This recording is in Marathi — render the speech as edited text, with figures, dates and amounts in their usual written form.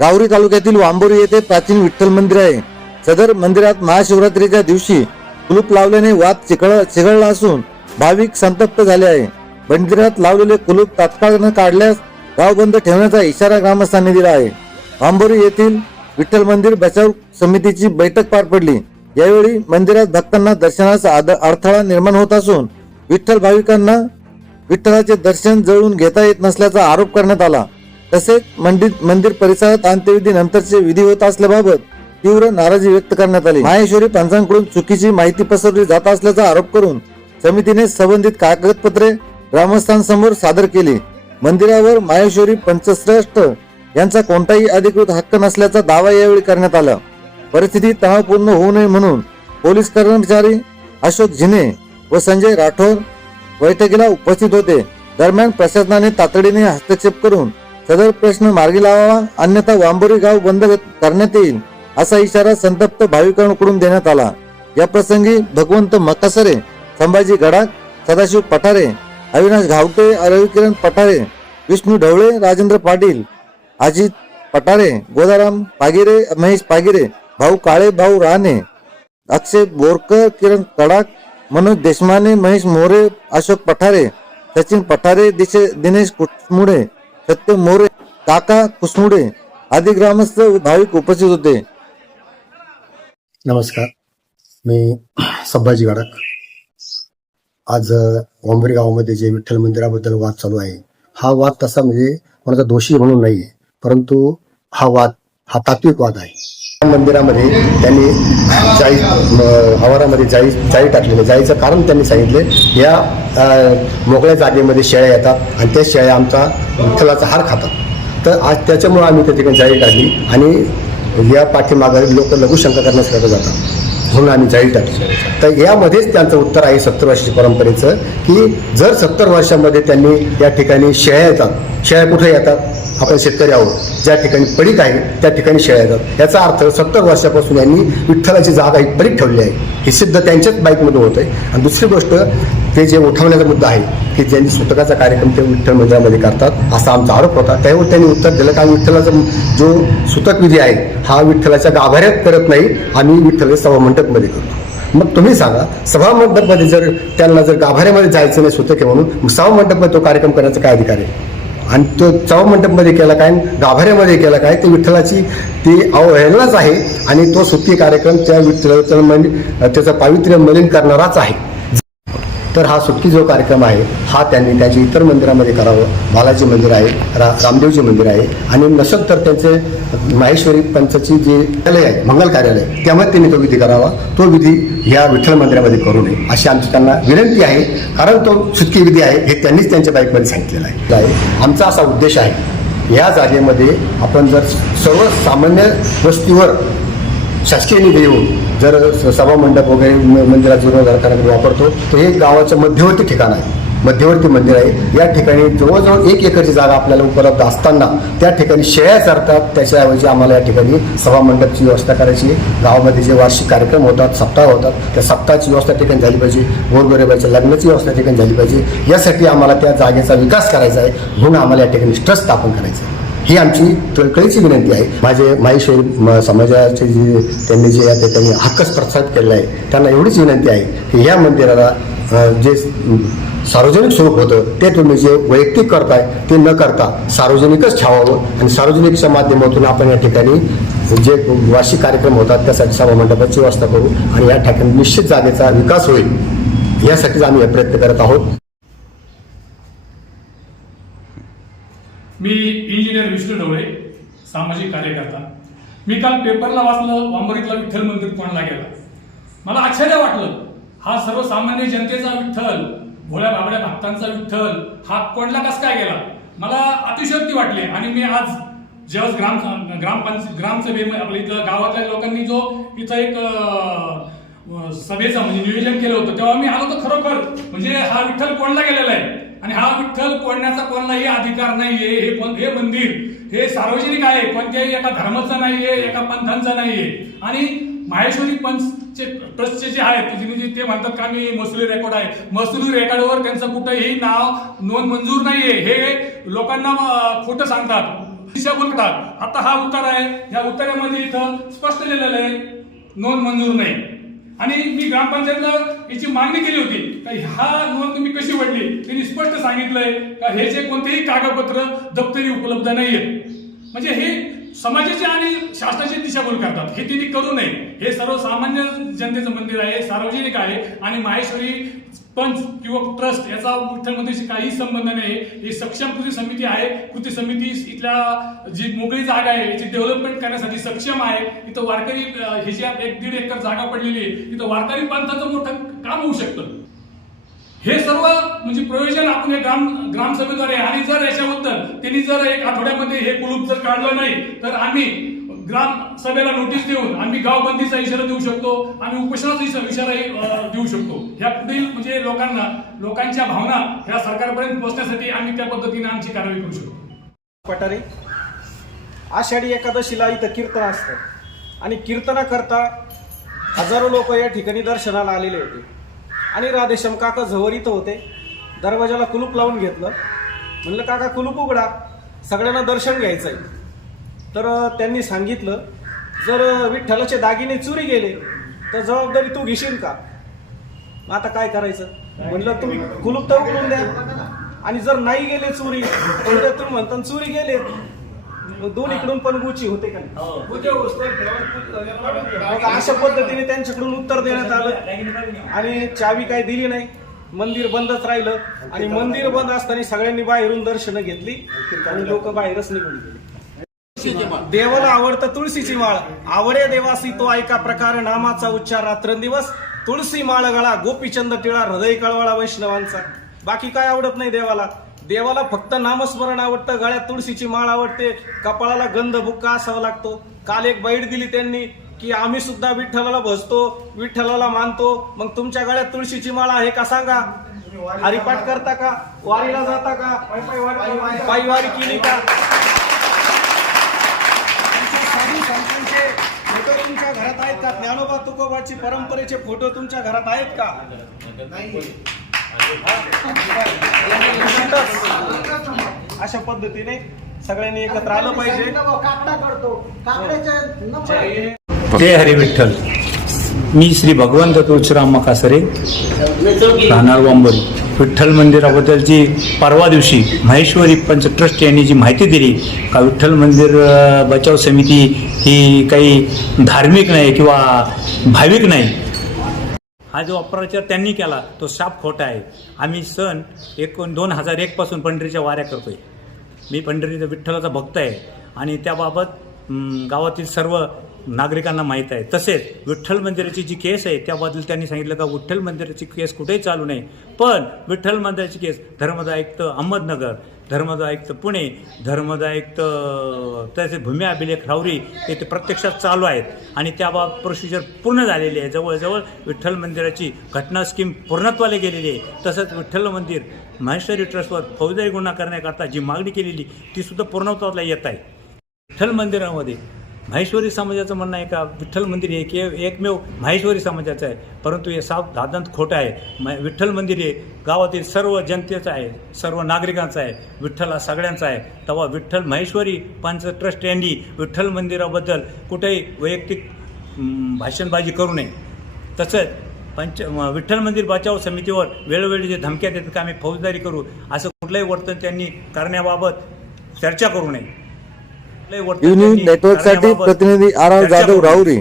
राहुरी तालुक्यातील वांबोरी येथे प्राचीन विठ्ठल मंदिर आहे. सदर मंदिरात महाशिवरात्रीच्या दिवशी कुलूप लावल्याने वाद चिघळला असून भाविक संतप्त झाले आहे. मंदिरात लावलेले कुलूप तात्काळ न काढल्यास गाव बंद ठेवण्याचा इशारा ग्रामस्थांनी दिला आहे. वांबोरी येथील विठ्ठल मंदिर बचाव समितीची बैठक पार पडली. यावेळी मंदिरात भक्तांना दर्शनास अडथळा निर्माण होत असून विठ्ठल भाविकांना विठ्ठलाचे दर्शन जवळून घेता येत नसल्याचा आरोप करण्यात आला. तसेच मंदिर परिसरात अंत्यविधी नंतरचे विधी होत असल्याबाबत तीव्र नाराजी व्यक्त करण्यात आली. माहेश्वरी पंचांकडून चुकीची माहिती पसरवली जात असल्याचा आरोप करून समितीने संबंधित कागदपत्रे ग्रामस्थांसमोर सादर केली. मंदिरावर माहेश्वरी पंचश्रेष्ठ यांचा कोणताही अधिकृत हक्क नसल्याचा दावा यावेळी करण्यात आला. परिस्थिती तणावपूर्ण होऊ नये म्हणून पोलीस कर्मचारी अशोक झिने व संजय राठोड बैठकीला उपस्थित होते. दरम्यान प्रशासनाने तातडीने हस्तक्षेप करून सदर प्रश्न मार्गी लावावा, अन्यथा वांबोरी गाव बंद करण्यात येईल असा इशारा संतप्त भाविकांकडून देण्यात आला. या प्रसंगी भगवंत मकासरे, संभाजी गडाख, सदाशिव पठारे, अविनाश घावटे, रविकिरण पठारे, विष्णू ढवळे, राजेंद्र पाटील, अजित पठारे, गोदाराम पागिरे, महेश पागिरे, भाऊ काळे, भाऊ राणे, अक्षय बोरकर, किरण कडाक, मनोज देशमाने, महेश मोरे, अशोक पठारे, सचिन पठारे, दिनेश कुसमुडे, सत्य मोरे, काका कुसमुडे आदी ग्रामस्थ व भाविक उपस्थित होते. नमस्कार, मी संभाजी गडाख. आज वांबोरी गावामध्ये जे विठ्ठल मंदिराबद्दल वाद चालू आहे, हा वाद तसा म्हणजे कोणाचा दोषी म्हणून नाहीये, परंतु हा वाद हा तात्विक वाद आहे. मंदिरामध्ये त्यांनी आवारामध्ये जाळी टाकलेली. जाळीचं कारण त्यांनी सांगितले, या मोकळ्या जागेमध्ये शेळ्या येतात आणि त्या शेळ्या आमचा विठ्ठलाचा हार खातात. तर आज त्याच्यामुळे आम्ही त्या ठिकाणी जाळी टाकली आणि या पाठीमागे लोक लघुशंका करण्यासाठी जातात म्हणून आम्ही जाळी टाकली. तर यामध्येच त्यांचं उत्तर आहे 70 वर्षाची परंपरेचं, की जर 70 वर्षामध्ये त्यांनी या ठिकाणी शेळ्या येतात. शेळ्या कुठे येतात? आपण शेतकरी आहोत, ज्या ठिकाणी पडीक आहे त्या ठिकाणी शेळ्या येतात. याचा अर्थ 70 वर्षापासून यांनी विठ्ठलाची जागा ही पडीक ठेवली आहे. हे सिद्ध त्यांच्याच बाईकमध्ये होत आहे. आणि दुसरी गोष्ट, ते जे उठवण्याचा मुद्दा आहे की ज्यांनी सुतकाचा कार्यक्रम ते विठ्ठल मंदिरामध्ये करतात असा आमचा आरोप होता. त्यावर त्यांनी उत्तर दिलं की आम्ही विठ्ठलाचा जो सुतक विधी आहे हा विठ्ठलाच्या गाभाऱ्यात करत नाही, आम्ही विठ्ठलाच्या सभामंडपमध्ये करतो. मग तुम्ही सांगा, सभामंडपमध्ये जर त्यांना जर गाभाऱ्यामध्ये जायचं नाही सुतक आहे म्हणून, सभामंडपमध्ये तो कार्यक्रम करण्याचा काय अधिकार आहे? आणि तो सभामंडपमध्ये केला काय, गाभाऱ्यामध्ये केला काय? ते विठ्ठलाची ती अवहेलनाच आहे आणि तो सुत्ती कार्यक्रम त्या विठ्ठलाचं त्याचं पावित्र्य मलिन करणाराच आहे. तर हा सुट्टी जो कार्यक्रम आहे हा त्यांनी त्याच्या इतर मंदिरामध्ये करावं. बालाजी मंदिर आहे, रामदेवजी मंदिर आहे, आणि नसेल तर त्यांचे माहेश्वरी पंचची जे कार्यालय आहे, मंगल कार्यालय, त्यामध्ये त्यांनी तो विधी करावा. तो विधी या विठ्ठल मंदिरामध्ये करू नये अशी आमची त्यांना विनंती आहे. कारण तो सुटकी विधी आहे हे त्यांनीच त्यांच्या बाईकमध्ये सांगितलेलं आहे. आमचा असा उद्देश आहे, या जागेमध्ये आपण जर सर्वसामान्य वस्तीवर शासकीय निधी येऊन जर सभामंडप वगैरे मंदिरात जीर्णोद्धार करण्यासाठी वापरतो, तर हे गावाचं मध्यवर्ती ठिकाण आहे, मध्यवर्ती मंदिर आहे. या ठिकाणी जवळजवळ 1 एकरची जागा आपल्याला उपलब्ध असताना त्या ठिकाणी शेळ्या चरतात. त्याच्याऐवजी आम्हाला या ठिकाणी सभामंडपची व्यवस्था करायची. गावामध्ये जे वार्षिक कार्यक्रम होतात, सप्ताह होतात, त्या सप्ताहाची व्यवस्था ठिकाणी झाली पाहिजे. गोरगरिबाच्या लग्नाची व्यवस्था ठिकाणी झाली पाहिजे. यासाठी आम्हाला त्या जागेचा विकास करायचा आहे, म्हणून आम्हाला या ठिकाणी ट्रस्ट स्थापन करायचं आहे. ही आमची कळकळीची विनंती आहे. माझे माहेश्वरी समाजाचे जे त्यांनी जे या ठिकाणी हक्कच प्रस्थापित केलेला आहे, त्यांना एवढीच विनंती आहे की या मंदिराला जे सार्वजनिक स्वरूप होतं ते तुम्ही जे वैयक्तिक करताय ते न करता सार्वजनिकच ठेवावं. आणि सार्वजनिकच्या माध्यमातून आपण या ठिकाणी जे वार्षिक कार्यक्रम होतात त्यासाठी सभामंडपाची व्यवस्था करू आणि या ठिकाणी निश्चित जागेचा विकास होईल, यासाठीच आम्ही हे प्रयत्न करत आहोत. मी इंजिनियर विष्णू ढवळे, सामाजिक कार्यकर्ता. मी काल पेपरला वाचलं, वांबोरीतला विठ्ठल मंदिर कोणला गेला. मला आश्चर्य वाटलं, हा सर्वसामान्य जनतेचा विठ्ठल, भोळ्या बाबड्या भक्तांचा विठ्ठल हा कोणला कस काय गेला, मला अतिशयोक्ती वाटली. आणि मी आज जेव्हा ग्रामसभेमध्ये आपल्या इथं गावातल्या लोकांनी जो इथं एक सभेचं म्हणजे नियोजन केलं होतं, तेव्हा मी आलो तर खरोखर म्हणजे हा विठ्ठल कोणला गेलेला आहे आणि हा विठ्ठल कोणण्याचा कोणालाही अधिकार नाहीये. हे मंदिर हे सार्वजनिक आहे, कोणत्याही एका धर्माचं नाहीये, एका पंथांचं नाहीये. आणि माहेश्वरी पंचचे ट्रस्टचे जे आहेत ते म्हणतात का मी महसुली रेकॉर्ड आहे, महसुली रेकॉर्डवर त्यांचं कुठेही नाव नोंद मंजूर नाहीये. हे लोकांना खोटं सांगतात. दिशाभूल करतात. आता हा उतारा आहे, या उतार्यामध्ये इथं स्पष्ट लिहिलेलं आहे नोंद मंजूर नाही. आणि मी ग्रामपंचायतला याची मागणी केली होती का हा नोंद तुम्ही कशी वडली. त्यांनी स्पष्ट सांगितलंय का हे जे कोणतेही कागदपत्र दप्तरी उपलब्ध नाहीये. म्हणजे हे समाजाची आणि शासनाची दिशाभूल करतात. हे त्यांनी करू नये. हे सर्वसामान्य जनतेचं मंदिर आहे, सार्वजनिक आहे आणि माहेश्वरी पंच किंवा ट्रस्ट याचा विठ्ठल मंदिराशी काही संबंध नाही. ही सक्षम कृती समिती आहे. कृती समिती इथल्या जी मोकळी जागा आहे याची डेव्हलपमेंट करण्यासाठी सक्षम आहे. इथं वारकरी हे जी 1-1.5 एकर जागा पडलेली आहे, इथं वारकरी पंथाचं मोठं काम होऊ शकतं. हे सर्व म्हणजे प्रयोजन आपण हे ग्रामसभेद्वारे आणि जर याच्याबद्दल त्यांनी जर 1 आठवड्यामध्ये हे कुलूप जर काढलं नाही तर आम्ही ग्राम सभेला नोटीस देऊन आम्ही गावबंदीचा इशारा देऊ शकतो. आम्ही उपोषणाचा इशाराही देऊ शकतो. ह्या पुढील म्हणजे लोकांच्या भावना ह्या सरकारपर्यंत पोहोचण्यासाठी आम्ही त्या पद्धतीने आमची कारवाई करू शकतो. पठारे आषाढी एकादशीला इथं कीर्तन असतं आणि कीर्तनाकरता हजारो लोक या ठिकाणी दर्शनाला आलेले होते. आणि राधेश्याम काका जवळ इथं होते. दरवाजाला कुलूप लावून घेतलं. म्हणलं काका कुलूप उघडा, सगळ्यांना दर्शन घ्यायचं आहे. तर त्यांनी सांगितलं जर विठ्ठलाचे दागिने चोरी गेले तर जबाबदारी तू घेशील का. मग आता काय करायचं. म्हणलं तुम्ही कुलूप तर उघडून द्या आणि जर नाही गेले चोरी तर तुम्ही म्हणता चोरी गेले, दोन्हीकडून पण गुची होते का. अशा पद्धतीने त्यांच्याकडून उत्तर देण्यात आलं आणि चावी काय दिली नाही. मंदिर बंदच राहिलं आणि मंदिर बंद असताना सगळ्यांनी बाहेरून दर्शनं घेतली आणि लोक बाहेरच निघून गेले. देवाला आवडतं तुळशीची माळ, आवडे देवासी तो ऐका प्रकार नामाचा उच्चार रात्रंदिवस. तुळशी माळ गळा गोपीचंद टिळा हृदय कळवळा वैष्णवांचा. बाकी काय आवडत नाही देवाला. देवाला फक्त नामस्मरण आवडतं, गळ्यात तुळशीची माळ आवडते, कपाळाला गंध बुक्का असावा लागतो. काल एक बाईट दिली त्यांनी की आम्ही सुद्धा विठ्ठलाला भजतो, विठ्ठलाला मानतो. मग तुमच्या गळ्यात तुळशीची माळ आहे का सांगा. हरिपाठ करता का, वारीला जाता का, पायी वारी केली का. साधू संतांचे फोटो तुमच्या घरात आहेत का. ज्ञानोबा तुकोबाची परंपरेचे फोटो तुमच्या घरात आहेत का. अशा पद्धतीने सगळ्यांनी एकत्र आलं पाहिजे. जय हरी विठ्ठल. मी श्री भगवंत तुळशीराम मकासरे, राहणार वांबोरी. विठ्ठल मंदिराबद्दलची परवा दिवशी महेश्वरी पंच ट्रस्ट यांनी जी माहिती दिली का विठ्ठल मंदिर बचाव समिती ही काही धार्मिक नाही किंवा भाविक नाही, हा जो अप्रचार त्यांनी केला तो साफ खोटा आहे. आम्ही सन 2001 पासून पंढरीच्या वाऱ्या करतोय. मी पंढरीचा विठ्ठलाचा भक्त आहे आणि त्याबाबत गावातील सर्व नागरिकांना माहीत आहे. तसेच विठ्ठल मंदिराची जी केस आहे त्याबद्दल त्यांनी सांगितलं का विठ्ठल मंदिराची केस कुठेही चालू नाही. पण विठ्ठल मंदिराची केस धर्मदायुक्त अहमदनगर, धर्मदायुक्त पुणे, धर्मदायुक्त तसेच भूमी अभिलेख राहुरी येथे प्रत्यक्षात चालू आहेत आणि त्याबाबत प्रोसिजर पूर्ण झालेली आहे. जवळजवळ विठ्ठल मंदिराची घटना स्कीम पूर्णत्वाला गेलेली आहे. तसंच विठ्ठल मंदिर महेश्वरी ट्रस्टवर फौजदारी गुन्हा करण्याकरता जी मागणी केलेली ती सुद्धा पूर्णत्वाला येत आहे. विठ्ठल मंदिरामध्ये महेश्वरी समाजाचं म्हणणं आहे का विठ्ठल मंदिर हे एकमेव महेश्वरी समाजाचं आहे, परंतु हे साफ दादांत खोटं आहे. विठ्ठल मंदिर हे गावातील सर्व जनतेचं आहे, सर्व नागरिकांचं आहे, विठ्ठल हा सगळ्यांचा आहे. तेव्हा विठ्ठल महेश्वरी पंच ट्रस्ट यांनी विठ्ठल मंदिराबद्दल कुठेही वैयक्तिक भाषणबाजी करू नये. तसंच विठ्ठल मंदिर बचाव समितीवर वेळोवेळी जे धमक्या देतात का आम्ही फौजदारी करू, असं कुठलंही वर्तन त्यांनी करण्याबाबत चर्चा करू नये. नेटवर्कसाठी प्रतिनिधी आर. जाधव राहुरी.